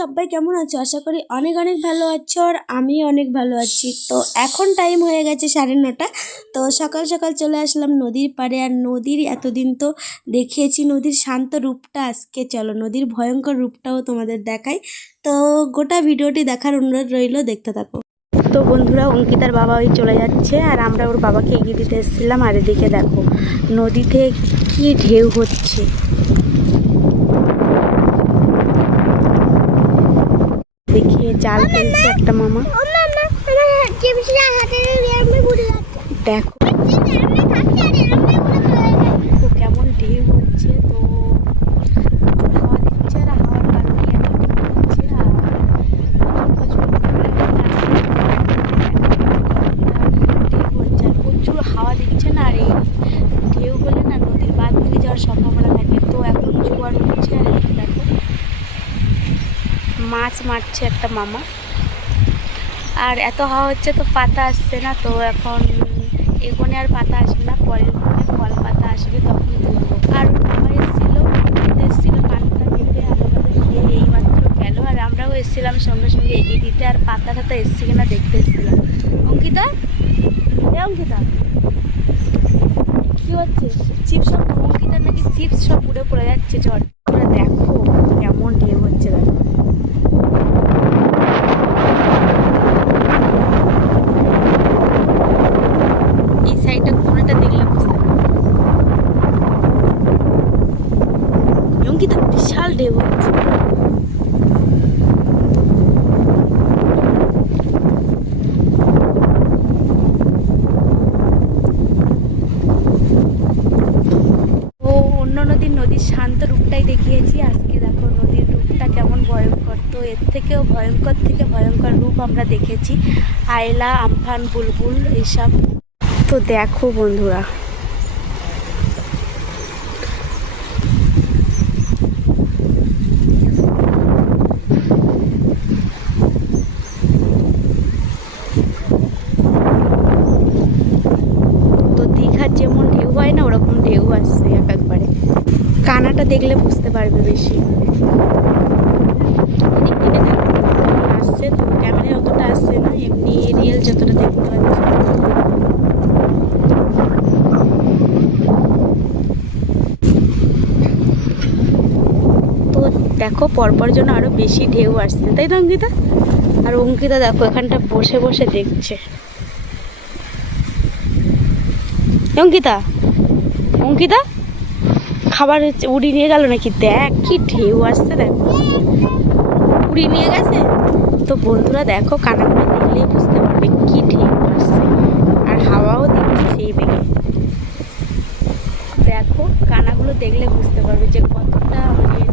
সবাই কেমন আছো? আশা করি অনেক অনেক ভালো আছো আর আমি অনেক ভালো আছি। তো এখন টাইম হয়ে গেছে সাড়ে নটা। তো সকাল সকাল চলে আসলাম নদীর পাড়ে আর নদীর এতদিন তো দেখিয়েছি, নদীর শান্ত রূপটা আজকে। চলো নদীর ভয়ঙ্কর রূপটাও তোমাদের দেখাই। তো গোটা ভিডিওটি দেখার অনুরোধ রইল, দেখতে থাকো। তো বন্ধুরা, অঙ্কিতার বাবা ওই চলে যাচ্ছে আর আমরা ওর বাবাকে এগিয়ে দিতে এসেছিলাম। আর এদিকে দেখো, নদীতে কি ঢেউ হচ্ছে। দেখে জাল ফেলছে একটা মামা। দেখো। কেমন ঢেউ হচ্ছে তো। হাওয়া দিচ্ছে আর হাওয়ার কারণে প্রচুর হাওয়া দিচ্ছে না। আর এই ঢেউ হলে না নদীর বাঁধ ভেঙে যাওয়ার সম্ভাবনা থাকে তো এখন জোয়ার উঠছে আর এদিকে দেখো মাছ মারছে একটা মামা। আর এত হাওয়া হচ্ছে তো পাতা আসছে না, তো এখন এগোনে আর পাতা আসবে না, পরের কোণে ফল পাতা আসবে তখন তুলবো। আর বাবা এসেছিল এসেছিল পাতা আর আমাদের এই মাত্র গেল। আর আমরাও এসেছিলাম সঙ্গে সঙ্গে এগিয়ে দিতে আর পাতা টাতা এসছে কিনা দেখতে এসেছিলাম। অঙ্কিতা? অঙ্কিতা। কি হচ্ছে? চিপস সব অঙ্কিতার নাকি চিপস সব উড়ে পড়ে যাচ্ছে ঝড় দেখো কেমন ঢেউ হচ্ছে দেখো এই সাইডটা কোনটা দেখলে বুঝতে পারবে অঙ্কিতা ও অন্য নদীর নদীর শান্ত রূপটাই দেখিয়েছি। আজকে দেখো নদীর রূপটা কেমন ভয়ঙ্কর। তো এর থেকেও ভয়ঙ্কর থেকে ভয়ঙ্কর রূপ আমরা দেখেছি। আয়লা, আমফান, বুলবুল এইসব তো দেখো বন্ধুরা তো দীঘার যেমন ঢেউ হয় না ওরকম ঢেউ আসছে এক একবারে। কানাটা দেখলে বুঝতে পারবে বেশি। এদিক থেকে আসছে তো ক্যামেরায় অতটা আসছে না, এমনি রিয়েল যতটা দেখতে পাচ্ছি। দেখো, পরপর জন্য আরও বেশি ঢেউ আসছে, তাই তো অঙ্কিতা? আর অঙ্কিতা দেখো, এখানটা বসে বসে দেখছে। অঙ্কিতা অঙ্কিতা? খাবার হচ্ছে, উড়ি নিয়ে গেল নাকি? দেখ কি ঢেউ আসছে, দেখ। উড়ি নিয়ে গেছে? তো বন্ধুরা দেখো কানাগুলো দেখলেই বুঝতে পারবে কি ঢেউ আসছে। আর হাওয়াও দিচ্ছে সেই বেগে। দেখো, কানাগুলো দেখলে বুঝতে পারবে যে কতটা মানে।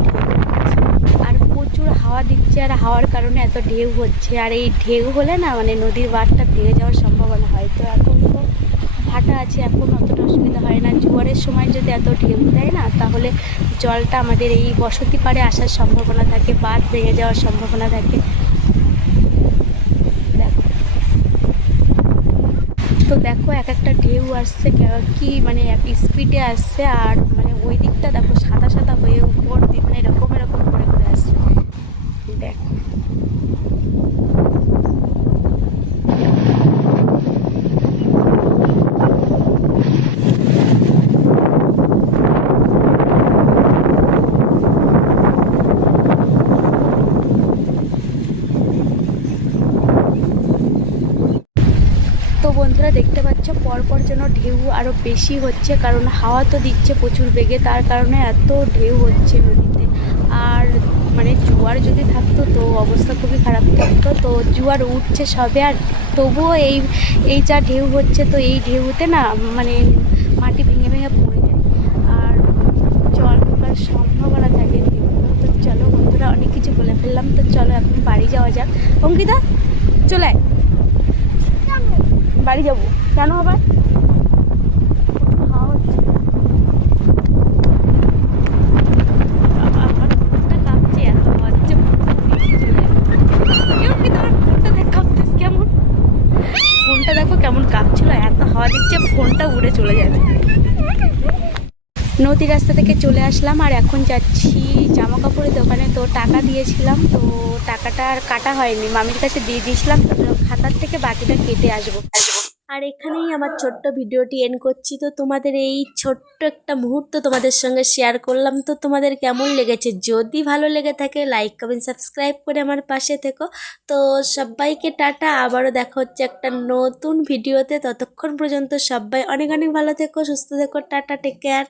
আর প্রচুর হাওয়া দিচ্ছে, আর হাওয়ার কারণে এত ঢেউ হচ্ছে। আর এই ঢেউ হলে না মানে নদীর বাঁধটা ভেঙে যাওয়ার সম্ভাবনা হয়। তো এখন তো ভাটা আছে, এখন অতটা জোয়ারের সময় যদি এত ঢেউ দেয় না, তাহলে জলটা আমাদের এই বসতি পাড়ে আসার সম্ভাবনা থাকে বাদ ভেঙে যাওয়ার সম্ভাবনা থাকে। তো দেখো, এক একটা ঢেউ আসছে কে- মানে স্পিডে আসছে, আর মানে ওই দিকটা দেখো সাদা সাদা হয়ে উপর মানে এরকম এরকম করে করে আসছে দেখো তো বন্ধুরা দেখতে পাচ্ছ, পরপর যেন ঢেউ আরও বেশি হচ্ছে, কারণ হাওয়া তো দিচ্ছে প্রচুর বেগে, তার কারণে এত ঢেউ হচ্ছে নদীতে। আর মানে জোয়ার যদি থাকতো, তো অবস্থা খুবই খারাপ থাকতো। তো জোয়ার উঠছে সবে, আর তবুও এই এই যা ঢেউ হচ্ছে, তো এই ঢেউতে না মানে মাটি ভেঙে ভেঙে পড়ে যায়। আর জল ঢোকার সম্ভাবনা থাকে তো চলো বন্ধুরা, অনেক কিছু বলে ফেললাম। তো চলো এখন বাড়ি যাওয়া যাক। অঙ্কিতা, চলে। বাড়ি যাব। কেন আবার? নদী রাস্তা থেকে চলে আসলাম আর এখন যাচ্ছি জামা কাপড়ের দোকানে। তো টাকা দিয়েছিলাম তো টাকাটা আর কাটা হয়নি। মামির কাছে দিয়ে দিয়েছিলাম খাতার থেকে বাকিটা কেটে আসব আসব। আর এখানেই আমার ছোট্ট ভিডিওটি এন্ড করছি। তো তোমাদের এই ছোট্ট একটা মুহূর্ত তোমাদের সঙ্গে শেয়ার করলাম। তো তোমাদের কেমন লেগেছে? যদি ভালো লেগে থাকে লাইক কমেন্ট সাবস্ক্রাইব করে আমার পাশে থেকো। তো সবাইকে টাটা। আবারও দেখা হচ্ছে একটা নতুন ভিডিওতে। ততক্ষণ পর্যন্ত সবাই অনেক অনেক ভালো থেকো, সুস্থ থেকো। Tata take care